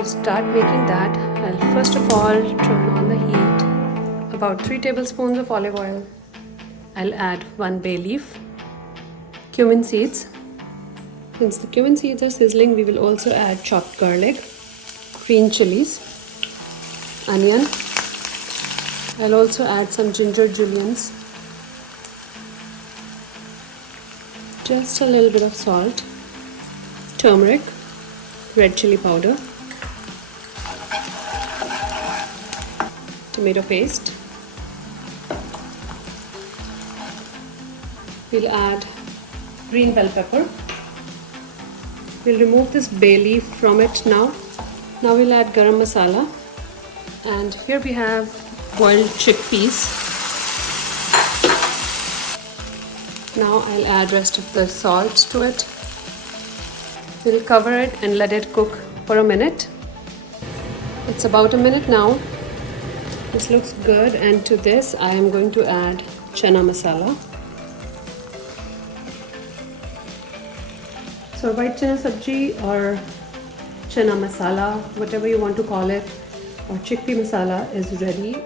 To start making that, I'll first of all turn on the heat. About 3 tablespoons of olive oil. I'll add 1 bay leaf, cumin seeds. Since the cumin seeds are sizzling, we will also add chopped garlic, green chilies, onion. I'll also add some ginger juliennes, just a little bit of salt, turmeric, red chili powder, tomato paste. We'll add green bell pepper. We'll remove this bay leaf from it now. Now we'll add garam masala. And here we have boiled chickpeas. Now I'll add rest of the salt to it. We'll cover it and let it cook for a minute. It's about a minute now. This looks good, and to this I am going to add chana masala. So white chana sabji or chana masala, whatever you want to call it, or chickpea masala is ready.